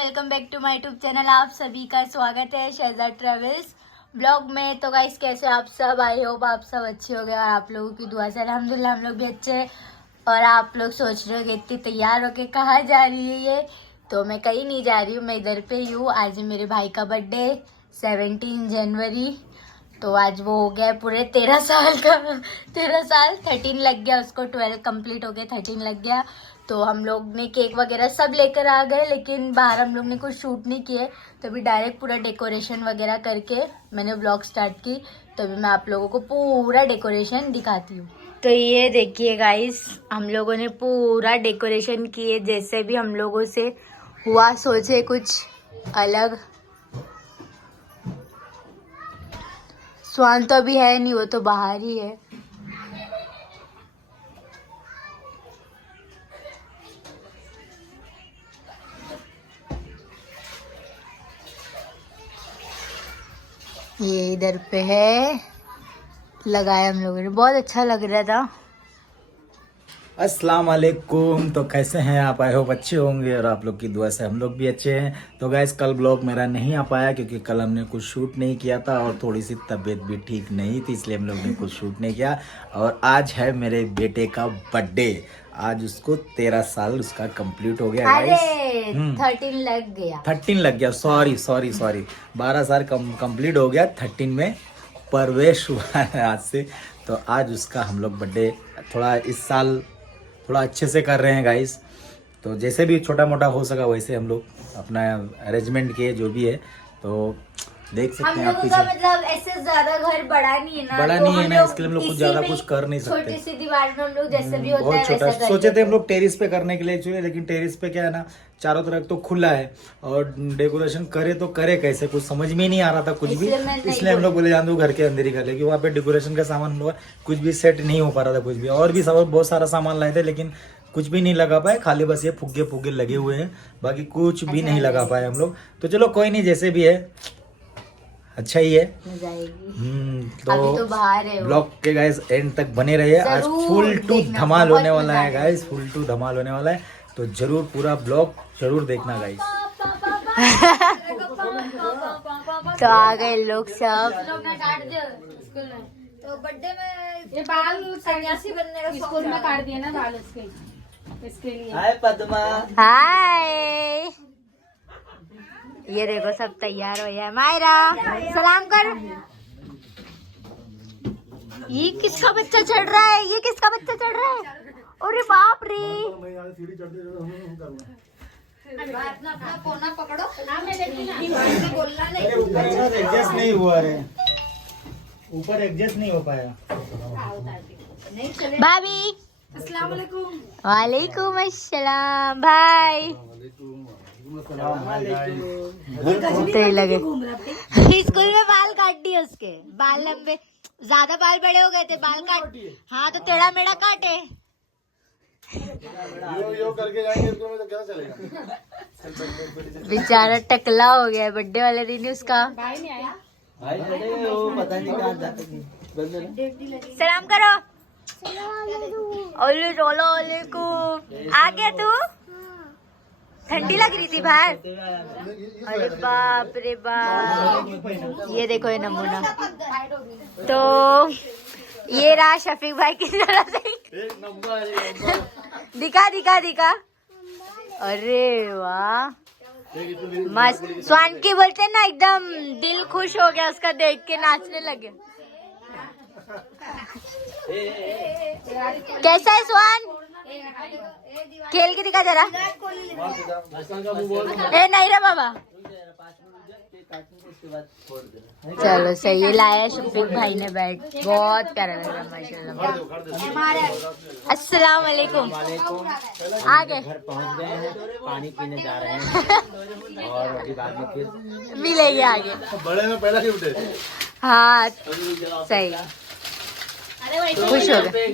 Welcome back to my YouTube channel. आप सभी का स्वागत है शहजाद ट्रेवल्स ब्लॉग में। तो गाइस कैसे आप सब, आई होप आप सब अच्छे हो गए और आप लोगों की दुआ से अल्हम्दुलिल्लाह हम लोग भी अच्छे हैं। और आप लोग सोच रहे हो कि इतनी तैयार होके कहाँ जा रही है ये, तो मैं कहीं नहीं जा रही हूँ, मैं इधर पे ही हूँ। आज मेरे भाई का बर्थडे 17 जनवरी, तो आज वो हो गया पूरे 13 साल का। 13 साल, 13 लग गया उसको, 12 कंप्लीट हो गया, 13 लग गया। तो हम लोग ने केक वगैरह सब लेकर आ गए, लेकिन बाहर हम लोग ने कुछ शूट नहीं किए, तो अभी डायरेक्ट पूरा डेकोरेशन वगैरह करके मैंने व्लॉग स्टार्ट की। तो अभी मैं आप लोगों को पूरा डेकोरेशन दिखाती हूँ। तो ये देखिए गाइस, हम लोगों ने पूरा डेकोरेशन किए, जैसे भी हम लोगों से हुआ, सोचे कुछ अलग। स्वान तो अभी है नहीं, वो तो बाहर ही है। ये इधर पे है, लगाया हम लोगों ने, बहुत अच्छा लग रहा था। अस्सलाम वालेकुम। तो कैसे हैं आप? आई होप अच्छे होंगे और आप लोग की दुआ से हम लोग भी अच्छे हैं। तो गाइस कल ब्लॉग मेरा नहीं आ पाया क्योंकि कल हमने कुछ शूट नहीं किया था और थोड़ी सी तबीयत भी ठीक नहीं थी, इसलिए हम लोग ने कुछ शूट नहीं किया। और आज है मेरे बेटे का बर्थडे, आज उसको 13 साल उसका कंप्लीट हो गया गाइस। 13 लग गया, 13 लग गया, सॉरी 12 साल कंप्लीट हो गया, 13 में प्रवेश हुआ है आज से। तो आज उसका हम लोग बर्थडे थोड़ा इस साल थोड़ा अच्छे से कर रहे हैं गाइस। तो जैसे भी छोटा मोटा हो सका वैसे हम लोग अपना अरेंजमेंट किए, जो भी है। तो देख सकते हैं आप पीछे, मतलब ऐसे ज्यादा घर बड़ा नहीं है ना, बड़ा तो नहीं है हम ना, लोग इसके लिए हम लोग कुछ इसी ज्यादा में कुछ कर नहीं सकते। छोटी सी दीवार में हम लोग जैसे भी होता है बहुत छोटा वैसा कर सोचे थे लेते हम लोग टेरिस पे करने के लिए एक्चुअली, लेकिन टेरिस पे क्या है ना, चारों तरफ तो खुला है और डेकोरेशन करे तो करे कैसे, कुछ समझ में ही नहीं आ रहा था कुछ भी। इसलिए हम लोग बोले जान दो घर के अंदर ही कर ले, कि वहाँ पे डेकोरेशन का सामान हम लोग कुछ भी सेट नहीं हो पा रहा था, कुछ भी। और भी सब बहुत सारा सामान लाए थे लेकिन कुछ भी नहीं लगा पाए, खाली बस ये फुग्गे फुग्गे लगे हुए हैं, बाकी कुछ भी नहीं लगा पाए हम लोग। तो चलो कोई नहीं, जैसे भी है अच्छा ही है। अभी तो बाहर है वो। ब्लॉग के गाइस एंड तक बने रहिए, आज फुल टू धमाल होने वाला है गाइस, फुल टू धमाल होने वाला है। तो जरूर पूरा ब्लॉग जरूर देखना गाइस। तो आ गए लोग सब। तो बर्थडे में ये बाल सन्यासी बनने का स्कूल में काट दिए ना बाल इसके लिए। हाय पद्मा। हाय, ये देखो सब तैयार हो गया। मायरा सलाम कर। ये किसका बच्चा चढ़ रहा है, ये किसका बच्चा चढ़ रहा है? अरे बाप रे, अपना अपना कोना पकड़ो। बोलना नहीं, ऊपर एडजस्ट नहीं हुआ रे, ऊपर एडजस्ट नहीं हो पाया। भाभी अस्सलाम वालेकुम। वालेकुम अस्सलाम भाई। तो लगे स्कूल में बाल काट दिए उसके, बाल लंबे, ज्यादा बाल बड़े हो गए थे, बाल काट। हाँ तो टेढ़ा मेढ़ा काटे। यो करके जाएंगे तो क्या चलेगा। बेचारा टकला हो गया बर्थडे वाले दिन उसका। भाई नहीं आया। वो पता नहीं कहाँ जाते। सलाम करो। वालेकुम। आ गया तू? ठंडी लग रही थी बाहर? अरे बाप रे बाप, ये देखो ये नमूना। तो ये रहा शफीक भाई की जरा से दिखा दिखा दिखा। अरे वाह मस्त। स्वान की बोलते ना, एकदम दिल खुश हो गया उसका देख के, नाचने लगे। कैसा है स्वान? खेल के दिखा जरा। ए नहीं रे बाबा। चलो सही है, लाया शफीक भाई ने बैट, बहुत प्यारा लग रहा है माशाल्लाह। अस्सलाम वालेकुम। आ गए, घर पहुंच गए हैं, पानी पीने जा रहे हैं और अभी बाद में फिर मिलेंगे आगे। बड़े में पहला ही उठे। हाँ सही, खुश हो गए।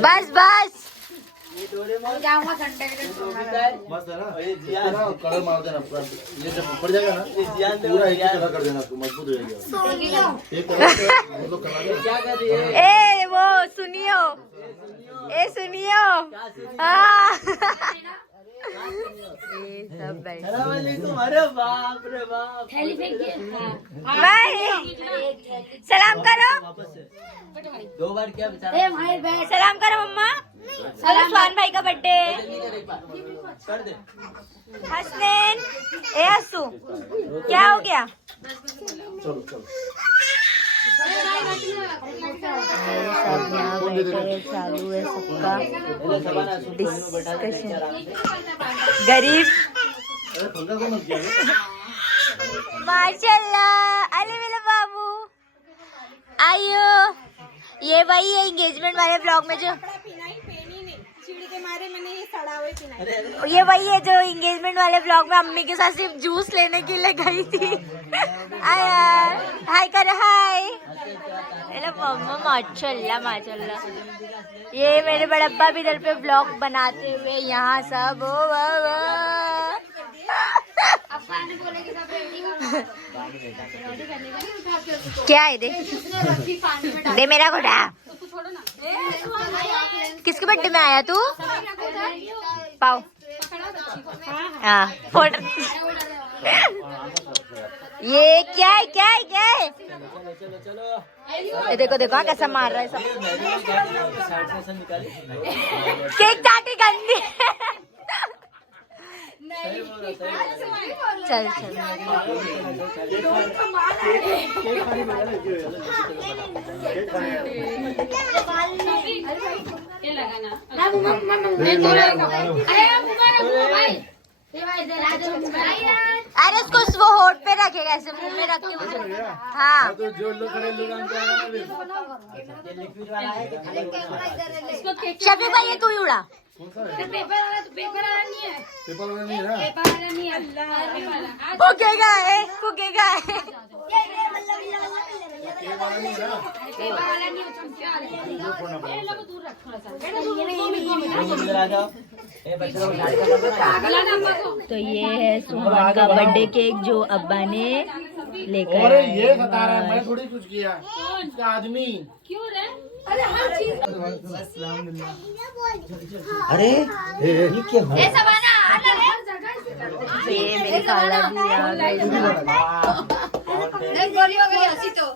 बस बस जाऊंगा संडे के दिन। मस्त है ना, इतना कलर मार देना पूरा, ये जब ऊपर जाएगा ना पूरा एक ही कलर कर देना, तो मजबूत हो जाएगा। एक कलर से हम लोग करा देंगे। ए वो सुनियो, ए सुनियो। हाँ सब बैठ अरे बाप रे बाप। थैली फेंक दिए। हाँ। भाई सलाम करो, 2 बार क्या बेचारा। ए भाई बैठ। सलाम करो मम्मा। हेलो स्वान भाई का बर्थडे। कर दे। हसनैन ए हसू क्या हो गया? चलो चलो सब यहाँ बैठे चालू है सबका डिस्कशन। गरीब अरे पंखा कौन किया माशाल्लाह। अरे मेरे बाबू आयो, ये वही है एंगेजमेंट वाले ब्लॉग में जो ये वही है जो एंगेजमेंट वाले ब्लॉग में अम्मी के साथ सिर्फ जूस लेने के लिए गई थी। आया हाय कर हाय। मम्मा माशाल्लाह माशाल्लाह। ये मेरे बड़प्पा भी इधर पे ब्लॉग बनाते हुए यहाँ सब ओ वाह वाह। क्या है दे मेरा घोड़ा। किसके बर्थडे में आया तू? पाओ हाँ फोटो। ये क्या है क्या है क्या है? ये देखो देखो कैसा मार रहा है सब। केक काटी गंदी। चल चल ये लगाना। अरे उसको वो होठ पे रखेगा ऐसे मुंह में रख के। हाँ तो जो लोग खड़े लोग शफी भाई ये तू ही उड़ा। पेपर वाला नहीं है। पेपर वाला नहीं है ना? पेपर वाला नहीं है। फूकेगा है फूकेगा है। पेपर वाला नहीं है ना? पेपर वाला नहीं है। चमचे वाला। ये लोग दूर रख थोड़ा सा। अगला नंबर को। तो ये है सुमन का बर्थडे केक जो अब्बा ने लेकर अरे आए। ये बता रहा है, मैं थोड़ी कुछ किया। इसका आदमी क्यों रे? अरे हर चीज। अरे ये क्या है? ये सवाना ये मेरी खाला जी आ गई। गोली हो गई हंसी तो।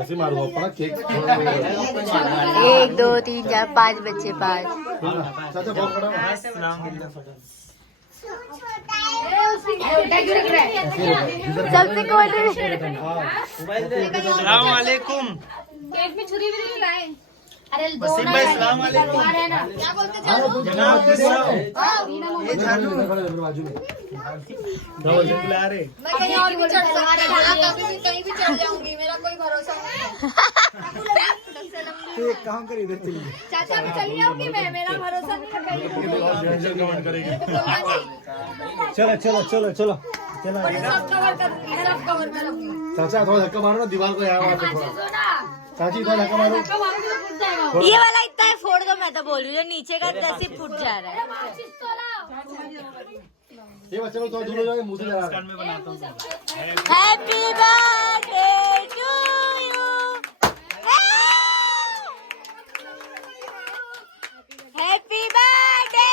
ऐसे मारूंगा अपना केक। 1 2 3 4 5 बच्चे 5। चाचा बहुत बड़ा है। सबसे कौन सलाम वालेकुम। केक में छुरी भी नहीं लाए। अरे वसीम भाई सलाम वालेकुम। क्या बोलते चलो। जनाब ये जानू बाजू में बुला रहे। मैं कहीं और भी चढ़ सकती हूँ। कहीं भी चढ़ जाऊंगी। मेरा कोई भरोसा नहीं है। तो एक काम कर इधर चलिए। चाचा मैं चली जाऊंगी। मैं मेरा भरोसा नहीं है कहीं भी। कमेंट करेंगे। बोलना चाहिए। चलो चलो चलो चलो चलो। सब कवर करूंगी। सब कवर करूंगी। चाचा थोड़ा धक्का मारो ना दीवार को। यहाँ चाची थोड़ा धक्का मारो। धक्का मारोगे तो फूट जाएगा। ये वाला इतना है फोड़ दो। मैं तो बोल रही हूँ नीचे का 10 ही फुट जा रहा है। माचिस तो लाओ। ये बच्चे को थोड़ा दूर हो जाओगे, मुंह से लगा रहा है। में बनाता हूँ। Happy birthday to you. Happy birthday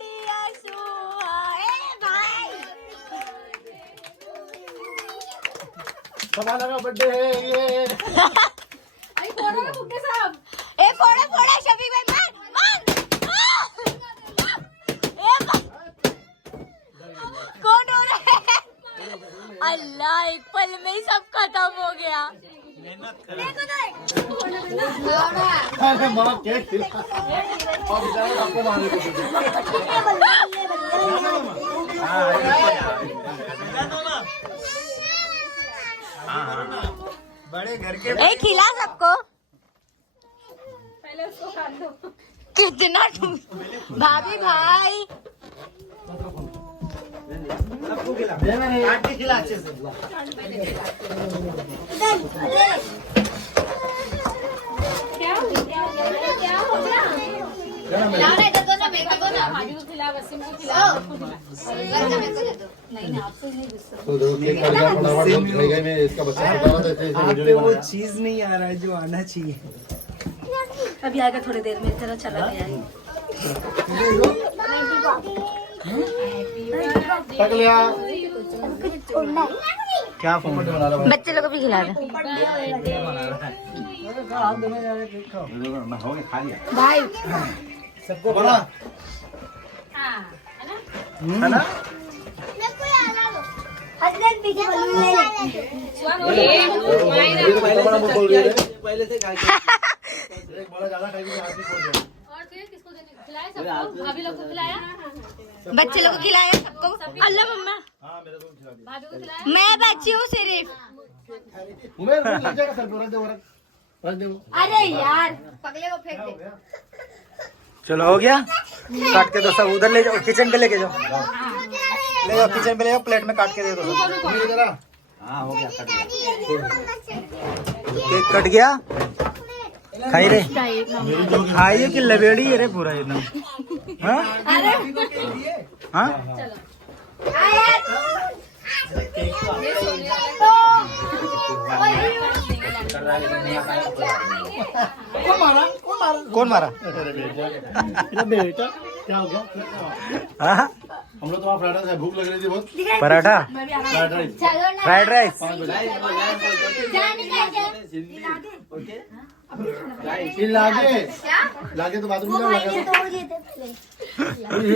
dear Suha. भाई सभा लगा बर्थडे है ये। अरे फोड़ो ना फुक्के साहब। ए फोड़ा फोड़ा शफी भाई मार मार। ए कौन हो रहा है? अल्लाह एक पल में ही सब खत्म हो गया। अरे माँ केक खिला। और बेचारा आपको मारने को बड़े घर के ए खिला सबको। पहले उसको काट दो। कितना भाभी भाई सबको खिला। काट के खिला अच्छे से। क्या हो गया? क्या हो गया? खिलाओ ना, इधर दो ना, मेरे को दो ना। भाभी को खिला, वसीम को खिला, सबको खिला। नहीं आपसे नहीं गुस्सा। तो देखो केक कट गया फटाफट। हम खाएगा में इसका बच्चा बता रहा था ऐसे आप वीडियो पे में वो बनाया। चीज नहीं आ रहा है जो आना चाहिए। अभी आएगा थोड़ी देर में। चलो चला गया है। पक लिया क्या फोन बना रहा बच्चे लोग को भी खिला दे भाई सबको बना है ना? पहले से खा के एक बड़ा ज्यादा खाएगी तो हाथ भी फोड़ देगा। और फिर किसको देने खिलाया सबको भाभी लोग को खिलाया बच्चे लोग को खिलाया सबको अल्लाह मम्मा हाँ मेरे को भी खिला दिया। भाभी को खिलाया मैं बच्ची हूँ सिर्फ उमेर लग जाएगा सर रख दे अरे यार पगले को फेंक दे चलो हो गया काट के दो सब उधर ले जाओ किचन पे लेके जाओ ले जाओ किचन पे ले जाओ प्लेट में काट के दे दो सब। हाँ हो गया केक कट गया खाई रे खाइए कि लवेड़ी है रे पूरा एकदम हाँ हाँ कौन मारा बेटा क्या हो गया हाँ हम लोग तो वहाँ फ्राइड राइस है भूख लग रही थी बहुत paratha fried rice fried rice 5 बजे लागे तो बाथरूम जाओ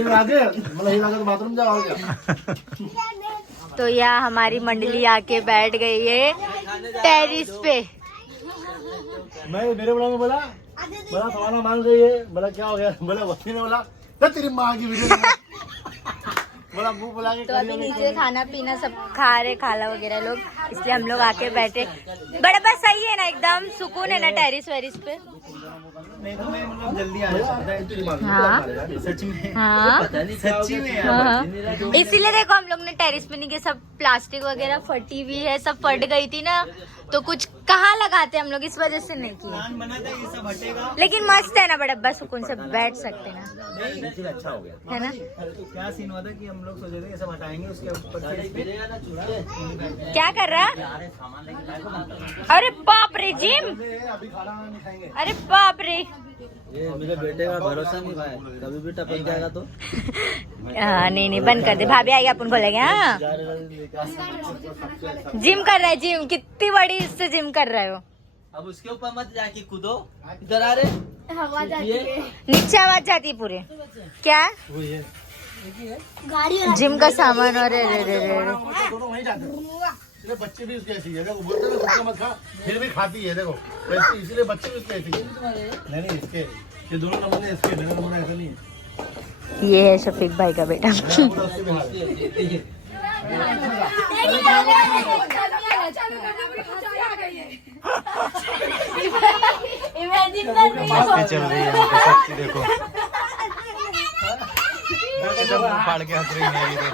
लागे तो बाथरूम जाओ क्या तो यहाँ हमारी मंडली आके बैठ गई है टेरिस पे मैं मेरे बोला बोला सवाना मांग गई है बोला क्या हो गया बोला वही ने बोला तेरी माँ की वीडियो बोला मुंह बुला के तो अभी नीचे खाना पीना सब खा रहे खाला वगैरह लोग इसलिए हम लोग आके बैठे बड़ा बस सही है ना एकदम सुकून है ना टेरिस वेरिस पे नहीं तो मैं मतलब जल्दी आ जाता हाँ सच में हाँ सच्ची में हाँ। इसीलिए देखो हम लोग ने टेरिस पे नहीं किया सब प्लास्टिक वगैरह फटी हुई है सब फट गई थी ना तो कुछ कहाँ लगाते हम लोग इस वजह से नहीं किया प्लान बना था ये सब हटेगा लेकिन मस्त है ना बड़ा बस सुकून से बैठ सकते ना अच्छा हो गया है ना क्या सीन हुआ था कि हम लोग सोचे थे ये सब हटाएंगे उसके ऊपर से इस पे क्या कर रहा अरे बाप रे जिम अभी खाना नहीं खाएंगे अरे बाप रे ये मेरे बेटे का भरोसा नहीं भाई कभी भी टपक जाएगा तो हाँ नहीं बंद कर दे भाभी आएगी अपन बोलेंगे हाँ जिम कर रहा है जिम कितनी बड़ी इससे जिम कर रहे हो अब उसके ऊपर मत जाके कूदो इधर आ रहे नीचे आवाज जाती है पूरे क्या जिम का सामान और रे रे रे रे दोनों वहीं जाते हैं इसलिए बच्चे भी उसके ऐसी है देखो बोलते हैं ना मत खा फिर भी खाती है देखो वैसे इसलिए बच्चे भी उसके ऐसी है नहीं इसके ये दोनों नमूने इसके मेरे नमूने ऐसा नहीं है ये है शफीक भाई का बेटा पूरा उसके भी हाल है। चल रही है सच्ची देखो फाड़ के हंस रही मेरी तो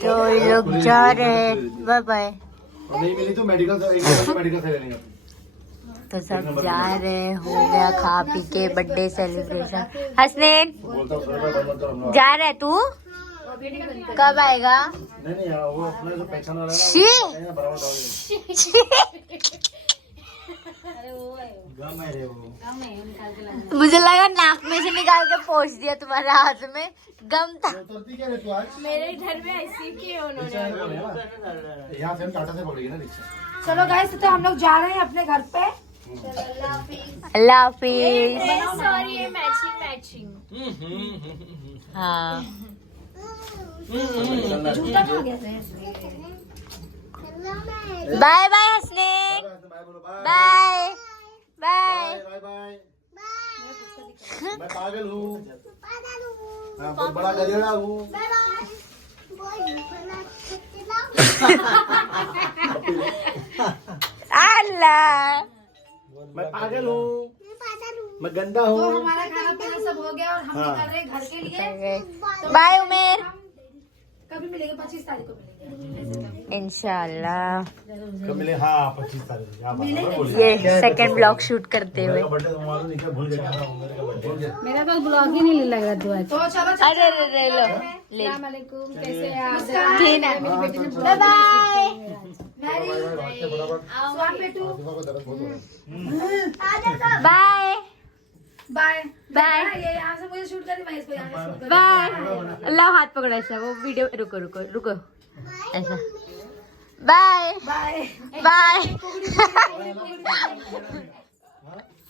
तो ये लोग जा रहे हैं बाय बाय नहीं मिली तो मेडिकल से लेंगे तो सब जा रहे हैं हो गया खा पी के बर्थडे सेलिब्रेशन हसनैन बोलता हूँ नहीं जा रहा है तू कब आएगा नहीं यार वो अपने जो पहचान वाला है शी ना बराबर गम है रे वो मुझे लगा नाक में से निकाल के पोंछ दिया तुम्हारे हाथ में गम था उतरती क्या रे तू आज मेरे घर में ऐसी की उन्होंने यहाँ से हम टाटा से बोलेंगे ना रिक्शा चलो गाइस तो हम लोग जा रहे हैं अपने घर पे अल्लाह हाफिज सॉरी ये मैचिंग हाँ जूता खा गया बाय बाय हसनैन बाय बोलो bye bye bye bye bye मैं पागल हूँ हाँ, बहुत बड़ा गधेड़ा हूँ अल्लाह मैं पागल हूँ मैं गंदा हूँ हमारा खाना पीना सब हो गया और हम निकल रहे हैं घर के लिए बाय उमेर कभी मिलेंगे 25 तारीख को मिलेंगे इंशाल्लाह। कब मिले? हाँ 25 तारीख आप ये सेकंड ब्लॉग शूट करते हुए। बर्थडे तो मालूम नहीं, क्या भूल गया भूल गया। मेरा तो ब्लॉग ही नहीं लग रहा दुआ तो चलो अरे अरे लो ले अस्सलाम वालेकुम कैसे हैं आप ठीक है मेरी बेटी ने bye bye bye bye bye ये यहाँ से मुझे शूट करी मैं इसको यहाँ से शूट बाय। अल्लाह हाथ पकड़ो ऐसा, वो वीडियो रुको रुको रुको ऐसा। Bye bye bye bye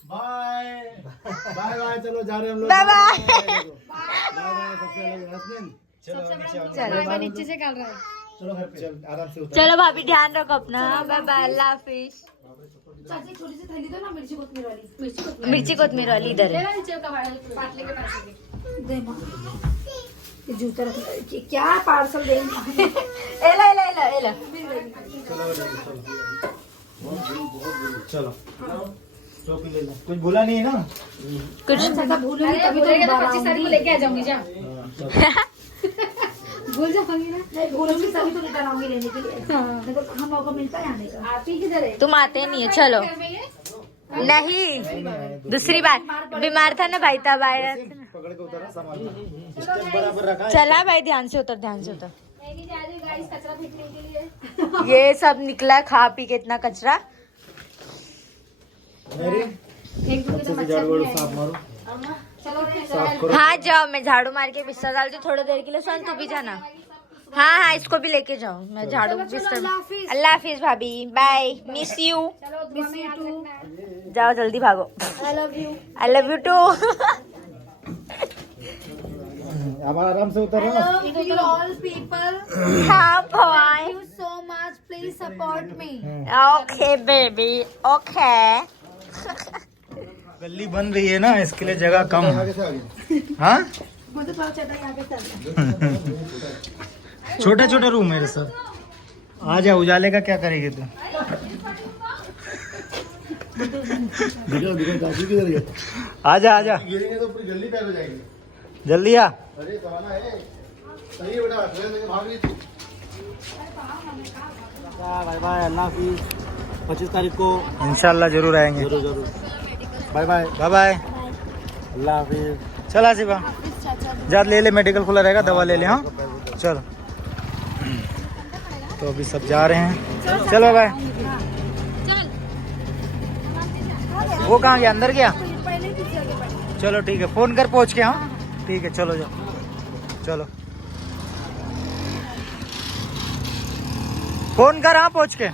bye bye. चलो जा रहे हैं हम लोग। Bye bye. बाय सबसे अलग हसनैन। चलो नीचे से कर रहा है चलो घर पे चल आराम से उतर। चलो भाभी ध्यान रखो अपना। बाय बाय अल्लाह हाफिज। चाची छोटी सी थैली दो ना मिर्ची कोतमीर वाली मिर्ची कोतमीर वाली इधर है। नीचे का पाटले के पास दे मां ये जूता रख क्या पार्सल देंगे एला एला एला एला चलो टोपी ले लो। कुछ बोला नहीं है ना? कुछ ज्यादा भूलूंगी तभी तो 25 तारीख को लेके आ जाऊंगी जा भूल जाऊंगी ना नहीं भूलूंगी तभी तो लेकर आऊंगी लेने के लिए देखो कहाँ मौका मिलता है आने का आप ही किधर है तुम आते नहीं है। चलो नहीं दूसरी बार बीमार था ना भाई तब आया। पकड़ के उतरा सामान स्टेप बराबर रखा है। चला भाई ध्यान से उतर ध्यान से उतर। नहीं जा रही गाइस कचरा फेंकने के लिए ये सब निकला खा पी के इतना कचरा। मेरी एक दूसरे अच्छे से झाड़ू वाड़ू साफ मारो। चलो साफ करो। हाँ जाओ मैं झाड़ू मार के बिस्तर डालती हूँ थोड़ी देर के लिए। सोन तू भी जाना। हाँ हाँ इसको भी लेके जाओ मैं झाड़ू बिस्तर। अल्लाह हाफिज भाभी bye miss you. Miss you too जाओ जल्दी भागो। I love you I love you too. अब आराम से उतर रहा ना। to you all people हाँ भाई thank you so much please support me okay baby okay. गली बन रही है ना इसके लिए जगह कम है। हाँ मुझे पता चला यहाँ पे चल छोटे छोटे रूम मेरे सब। आ जा उजाले का क्या करेगी तू? दिखा चाची किधर गए? आजा आजा गिरेंगे तो पूरी गली पैर हो जाएगी। जल्दी आ। अरे सवाना है सही है बेटा ट्रेन लेके भाग रही थी। बाय बाय अल्लाह हाफिज 25 तारीख को इंशाल्लाह जरूर आएंगे। जरूर जरूर बाय बाय बाय बाय अल्लाह हाफिज। चल आसिफा जा ले ले मेडिकल खुला रहेगा दवा ले ले। हाँ चलो तो अभी सब जा रहे हैं। चलो बाय। वो कहाँ गया? अंदर गया? चलो ठीक है फोन कर पहुँच के। हाँ ठीक है चलो जाओ चलो फोन कर। हाँ पहुँच के।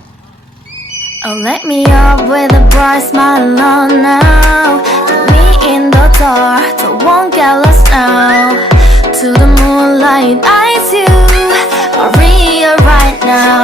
Oh, let me up with a bright smile on now. Put me in the dark, so won't get lost now. To the moonlight, eyes you, Maria right now.